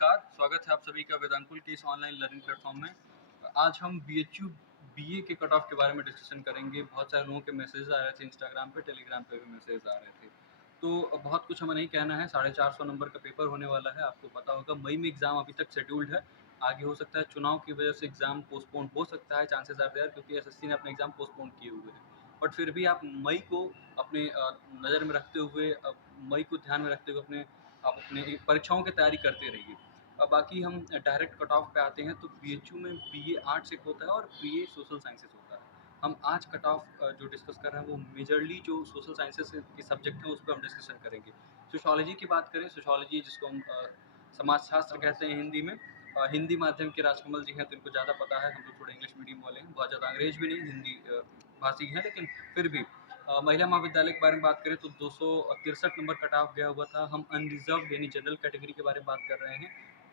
नमस्कार, स्वागत है आप सभी का वेदांकुल के इस ऑनलाइन लर्निंग प्लेटफॉर्म में। आज हम बीएचयू बीए के कट ऑफ के बारे में डिस्कशन करेंगे। बहुत सारे लोगों के मैसेज आ रहे थे इंस्टाग्राम पे, टेलीग्राम पे भी मैसेज आ रहे थे। तो बहुत कुछ हमें नहीं कहना है। 450 नंबर का पेपर होने वाला है, आपको पता होगा। मई में एग्ज़ाम अभी तक शेड्यूल्ड है। आगे हो सकता है चुनाव की वजह से एग्ज़ाम पोस्टपोन हो सकता है, चांसेस आर देयर, क्योंकि एसएससी ने अपने एग्ज़ाम पोस्टपोन किए हुए हैं। बट फिर भी आप मई को अपने नज़र में रखते हुए, मई को ध्यान में रखते हुए आप अपने परीक्षाओं की तैयारी करते रहिए। बाकी हम डायरेक्ट कट ऑफ पे आते हैं। तो बीएचयू में बीए आर्ट्स एक होता है और बीए सोशल साइंसेस होता है। हम आज कट ऑफ जो डिस्कस कर रहे हैं वो मेजरली जो सोशल साइंसेस के सब्जेक्ट हैं उस पर हम डिस्कशन करेंगे। सोशोलॉजी की बात करें, सोशोलॉजी जिसको हम समाजशास्त्र कहते हैं हिंदी में। हिंदी माध्यम के राजकमल जी हैं तो इनको ज़्यादा पता है। हम लोग थोड़े इंग्लिश मीडियम वाले हैं, बहुत ज़्यादा अंग्रेज भी नहीं, हिंदी भाषी हैं, लेकिन फिर भी महिला महाविद्यालय के बारे में बात करें तो 263 नंबर कट ऑफ गया हुआ था। हम अनरिजर्व यानी जनरल कैटेगरी के बारे में बात कर रहे हैं।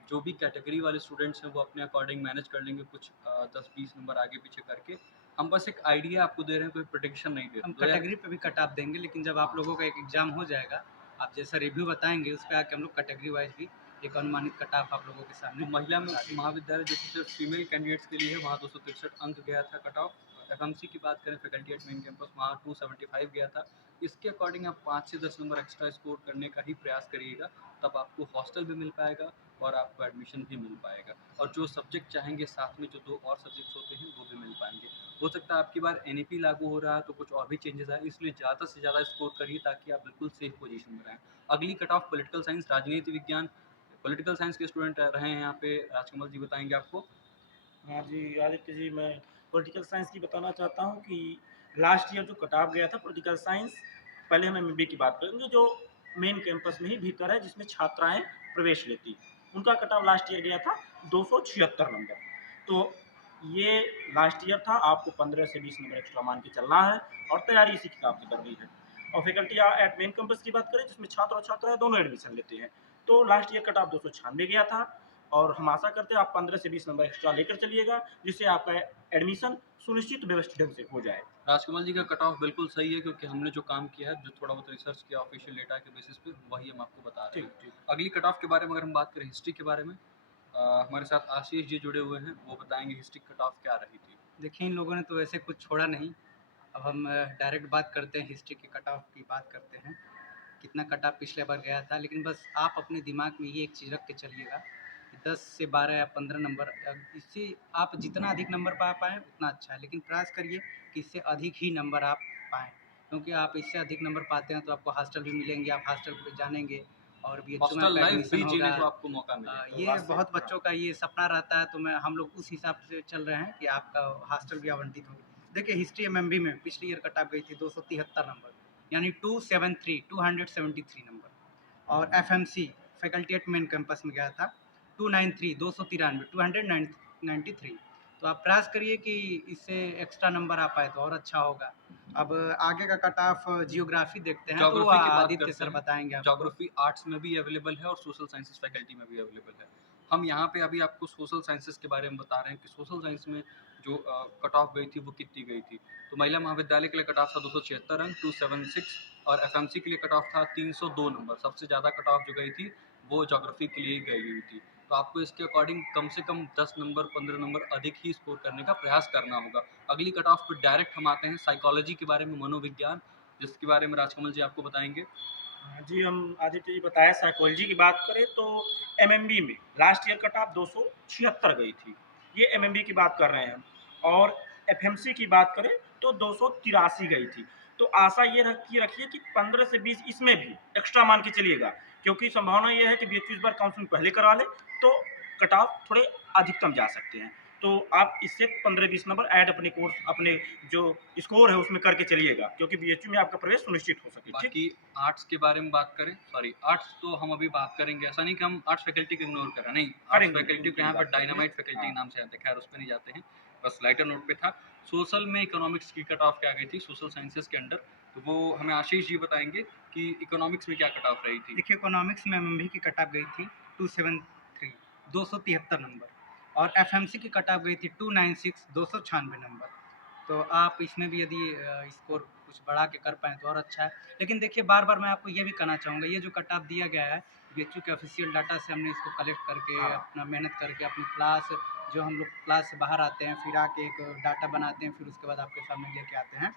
जो भी कैटेगरी वाले स्टूडेंट्स हैं वो अपने अकॉर्डिंग मैनेज कर लेंगे, कुछ 10-20 नंबर आगे पीछे करके। हम बस एक आइडिया आपको दे रहे हैं, कोई प्रेडिक्शन नहीं दे हम रहे। कैटेगरी पे भी कट ऑफ देंगे, लेकिन जब आप लोगों का एक एग्ज़ाम हो जाएगा, आप जैसा रिव्यू बताएँगे, उस पे आके हम लोग कैटेगरी वाइज़ भी एक अनुमानित कट ऑफ आप लोगों के सामने तो महिला बता देंगे। महाविद्यालय जो कि सिर्फ फीमेल कैंडिडेट्स के लिए है, वहाँ 263 अंक गया था कट ऑफ। एफएमसी की बात करें, फैकल्टी एट मेन कैंपस, वहाँ 275 गया था। इसके अकॉर्डिंग आप 5 से 10 नंबर एक्स्ट्रा स्कोर करने का ही प्रयास करिएगा, तब आपको हॉस्टल भी मिल पाएगा और आपको एडमिशन भी मिल पाएगा। और जो सब्जेक्ट चाहेंगे साथ में, जो 2 और सब्जेक्ट्स होते हैं वो भी मिल पाएंगे। हो सकता है आपकी बार एनईपी लागू हो रहा है तो कुछ और भी चेंजेस आए, इसलिए ज़्यादा से ज़्यादा स्कोर करिए ताकि आप बिल्कुल सेफ पोजीशन में रहें। अगली कट ऑफ पॉलिटिकल साइंस, राजनीति विज्ञान, पॉलिटिकल साइंस के स्टूडेंट रहे हैं यहाँ पे। राजकमल जी बताएंगे आपको। हाँ जी, आदित्य जी, मैं पॉलिटिकल साइंस की बताना चाहता हूँ कि लास्ट ईयर जो कट ऑफ गया था पॉलिटिकल साइंस, पहले हम एमबीए की बात करेंगे, जो मेन कैंपस में ही भीतर है, जिसमें छात्राएं प्रवेश लेती, उनका कट ऑफ लास्ट ईयर गया था 276 नंबर। तो ये लास्ट ईयर था, आपको 15 से 20 नंबर एक्स्ट्रा मान के चलना है और तैयारी इसी हिसाब से करनी है। और फैकल्टी एट मेन कैंपस की बात करें, जिसमें छात्र और छात्राएं दोनों एडमिशन लेते हैं, तो लास्ट ईयर कट ऑफ 296 गया था। और हम आशा करते हैं आप 15 से 20 नंबर एक्स्ट्रा लेकर चलिएगा, जिससे आपका एडमिशन सुनिश्चित व्यवस्थित ढंग से हो जाए। राजकमल जी का कट ऑफ बिल्कुल सही है, क्योंकि हमने जो काम किया है, जो थोड़ा बहुत रिसर्च किया ऑफिशियल डेटा के बेसिस पे, वही हम आपको बता रहे ठीक हैं। ठीक। अगली कट ऑफ के बारे में अगर हम बात करें, हिस्ट्री के बारे में, हमारे साथ आशीष जी जुड़े हुए हैं, वो बताएंगे हिस्ट्री कट ऑफ क्या रही थी। देखिए, इन लोगों ने तो ऐसे कुछ छोड़ा नहीं। अब हम डायरेक्ट बात करते हैं, हिस्ट्री के कट ऑफ की बात करते हैं। कितना कट ऑफ पिछले बार गया था, लेकिन बस आप अपने दिमाग में ये एक चीज़ रख के चलिएगा कि 10 से 12 या 15 नंबर, इससे आप जितना अधिक नंबर पा पाएँ उतना अच्छा है, लेकिन प्रयास करिए कि इससे अधिक ही नंबर आप पाएँ, क्योंकि आप इससे अधिक नंबर पाते हैं तो आपको हॉस्टल भी मिलेंगे, आप हॉस्टल पे जानेंगे और बीएचयू में हॉस्टल आपका लाइफ एडमिशन भी जीने होगा। को आपको मौका मिलेगा। तो ये आज से बहुत बच्चों का ये सपना रहता है, तो हम लोग उस हिसाब से चल रहे हैं कि आपका हॉस्टल भी आवंटित हो। देखिए, हिस्ट्री एमएमबी में पिछले ईयर कट ऑफ गई थी 273 नंबर, यानी 273 नंबर। और FMC faculty at main campus में गया था 293 293। तो आप प्रयास करिए कि इससे एक्स्ट्रा नंबर आ पाए तो और अच्छा होगा। अब आगे का कट ऑफ जियोग्राफी देखते हैं, तो ज्योग्राफी की बात आदित्य करते सर हैं। बताएंगे आपको। ज्योग्राफी आर्ट्स में भी अवेलेबल है और सोशल साइंसेस फैकल्टी में भी अवेलेबल है। हम यहाँ पे अभी आपको सोशल साइंसेस के बारे में बता रहे हैं कि सोशल साइंस में जो कट ऑफ गई थी वो कितनी गई थी। तो महिला महाविद्यालय के लिए कट ऑफ था 276 अंक, 276। और एफएमसी के लिए कट ऑफ था 302 नंबर। सबसे ज़्यादा कट ऑफ जो गई थी वो ज्योग्राफी के लिए गई हुई थी। तो आपको इसके अकॉर्डिंग कम से कम 10 नंबर, 15 नंबर अधिक ही स्कोर करने का प्रयास करना होगा। अगली कट ऑफ पे डायरेक्ट हम आते हैं साइकोलॉजी के बारे में, मनोविज्ञान, जिसके बारे में राजकमल जी आपको बताएंगे। हाँ जी, हम आदित्य जी बताया, साइकोलॉजी की बात करें तो एमएमबी में लास्ट ईयर कट ऑफ 276 गई थी, ये एमएमबी की बात कर रहे हैं हम। और एफएमसी की बात करें तो 283 गई थी। तो आशा ये रखिए कि 15 से 20 इसमें भी एक्स्ट्रा मान के चलिएगा, क्योंकि संभावना ये है कि बीएचयू इस बार काउंसलिंग पहले करा ले, तो कट ऑफ थोड़े अधिकतम जा सकते हैं। तो आप इससे 15-20 नंबर ऐड अपने कोर्स, अपने जो स्कोर है उसमें करके चलिएगा, क्योंकि बीएचयू में आपका प्रवेश सुनिश्चित हो सके। ठीक। बाकी आर्ट्स के बारे में बात करें, सॉरी, आर्ट्स तो हम अभी बात करेंगे। ऐसा नहीं कि हम आर्ट्स फैकल्टी को इग्नोर कर रहे हैं, नहीं, आर्ट्स करेंगे फैकल्टी को उनकी भी यहाँ पर बात करेंगे। डायनामाइट फैकल्टी के हाँ। नाम से आते हैं, खैर उस पर नहीं जाते हैं, बस लाइटर नोट पे था। सोशल में इकोनॉमिक्स की कट ऑफ क्या गई थी सोशल साइंसेस के अंडर, तो वो हमें आशीष जी बताएंगे कि इकोनॉमिक्स में क्या कट ऑफ रही थी। देखिए, इकोनॉमिक्स में एमएमबी की कट ऑफ गई थी 273 273 नंबर, और एफएमसी की कट ऑफ गई थी 296 296 नंबर। तो आप इसमें भी यदि स्कोर कुछ बढ़ा के कर पाएँ तो और अच्छा है। लेकिन देखिए बार-बार मैं आपको ये भी कहना चाहूँगा, ये जो कट ऑफ दिया गया है, बीएचयू के ऑफ़िशियल डाटा से हमने इसको कलेक्ट करके हाँ। अपना मेहनत करके अपनी क्लास, जो हम लोग क्लास से बाहर आते हैं, फिर आके एक डाटा बनाते हैं, फिर उसके बाद आपके सामने लेके आते हैं।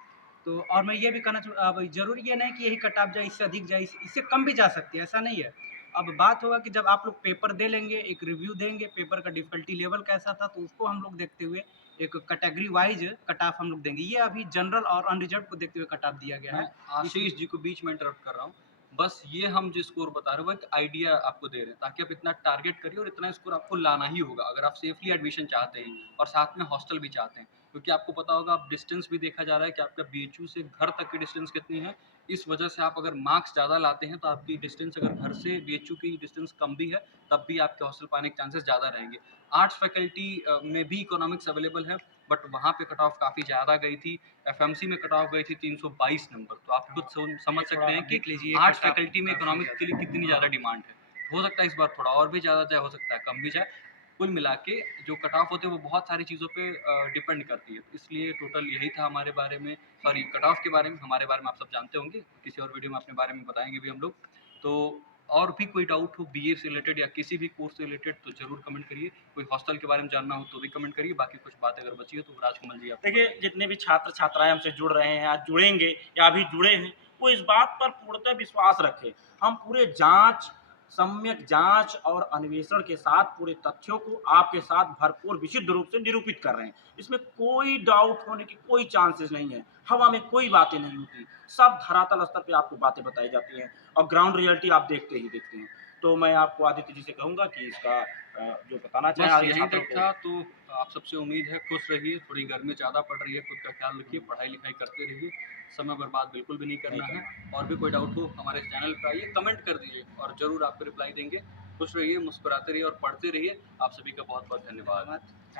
तो और मैं ये भी कहना अब ज़रूरी ये नहीं कि यही कट ऑफ जाए, इससे अधिक जाए, इससे कम भी जा सकती है, ऐसा नहीं है। अब बात होगा कि जब आप लोग पेपर दे लेंगे, एक रिव्यू देंगे, पेपर का डिफ़िकल्टी लेवल कैसा था, तो उसको हम लोग देखते हुए एक कैटेगरी वाइज़ कट ऑफ हम लोग देंगे। ये अभी जनरल और अनरिज़र्व्ड को देखते हुए कट ऑफ दिया गया मैं है। आशीष जी को बीच में इंटरप्ट कर रहा हूँ। बस ये हम जो स्कोर बता रहे हैं वो एक आइडिया आपको दे रहे हैं ताकि आप इतना टारगेट करिए और इतना स्कोर आपको लाना ही होगा अगर आप सेफली एडमिशन चाहते हैं और साथ में हॉस्टल भी चाहते हैं। क्योंकि आपको पता होगा अब डिस्टेंस भी देखा जा रहा है कि आपका बीएचयू से घर तक की डिस्टेंस कितनी है। इस वजह से आप अगर मार्क्स ज़्यादा लाते हैं तो आपकी डिस्टेंस अगर घर से बीएचयू की डिस्टेंस कम भी है तब भी आपके हॉस्टल पाने के चांसेस ज़्यादा रहेंगे। आर्ट्स फैकल्टी में भी इकोनॉमिक्स अवेलेबल है बट वहाँ पे कट ऑफ काफ़ी ज़्यादा गई थी। एफएमसी में कट ऑफ गई थी 322 नंबर। तो आप खुद समझ सकते हैं कि देख लीजिए आर्ट्स कट ऑफ फैकल्टी में काफ़ी इकोनॉमिक्स के लिए कितनी ज़्यादा डिमांड है। हो सकता है इस बार थोड़ा और भी ज़्यादा जाए, हो सकता है कम भी जाए। कुल मिला के जो कट ऑफ होते हैं वो बहुत सारी चीज़ों पे डिपेंड करती है। इसलिए टोटल यही था हमारे बारे में, सॉरी कट ऑफ के बारे में, हमारे बारे में आप सब जानते होंगे। किसी और वीडियो में अपने बारे में बताएँगे भी हम लोग। तो और भी कोई डाउट हो बीए से रिलेटेड या किसी भी कोर्स से रिलेटेड तो ज़रूर कमेंट करिए। कोई हॉस्टल के बारे में जानना हो तो भी कमेंट करिए। बाकी कुछ बात अगर बची हो तो राजकमल जी आप देखिए, जितने भी छात्र छात्राएं हमसे जुड़ रहे हैं या जुड़ेंगे या अभी जुड़े हैं, वो इस बात पर पूर्णतः विश्वास रखें। हम पूरे जांच, सम्यक जांच और अन्वेषण के साथ पूरे तथ्यों को आपके साथ भरपूर विशुद्ध रूप से निरूपित कर रहे हैं। इसमें कोई डाउट होने की कोई चांसेस नहीं है। हवा में कोई बातें नहीं होती, सब धरातल स्तर पे आपको बातें बताई जाती हैं और ग्राउंड रियलिटी आप देखते ही देखते हैं। तो मैं आपको आदित्य जी से कहूँगा कि इसका जो बताना चाहें बस आगे यहीं छात्रों तक को। था। तो आप सबसे उम्मीद है खुश रहिए, थोड़ी गर्मी ज़्यादा पड़ रही है, खुद का ख्याल रखिए, पढ़ाई-लिखाई करते रहिए, समय बर्बाद बिल्कुल भी नहीं नहीं करना है। करना। और भी कोई डाउट हो हमारे चैनल पे आइए, कमेंट कर दीजिए और ज़रूर आपको रिप्लाई देंगे। खुश रहिए, मुस्कुराते रहिए और पढ़ते रहिए। आप सभी का बहुत-बहुत धन्यवाद। धन्यवाद।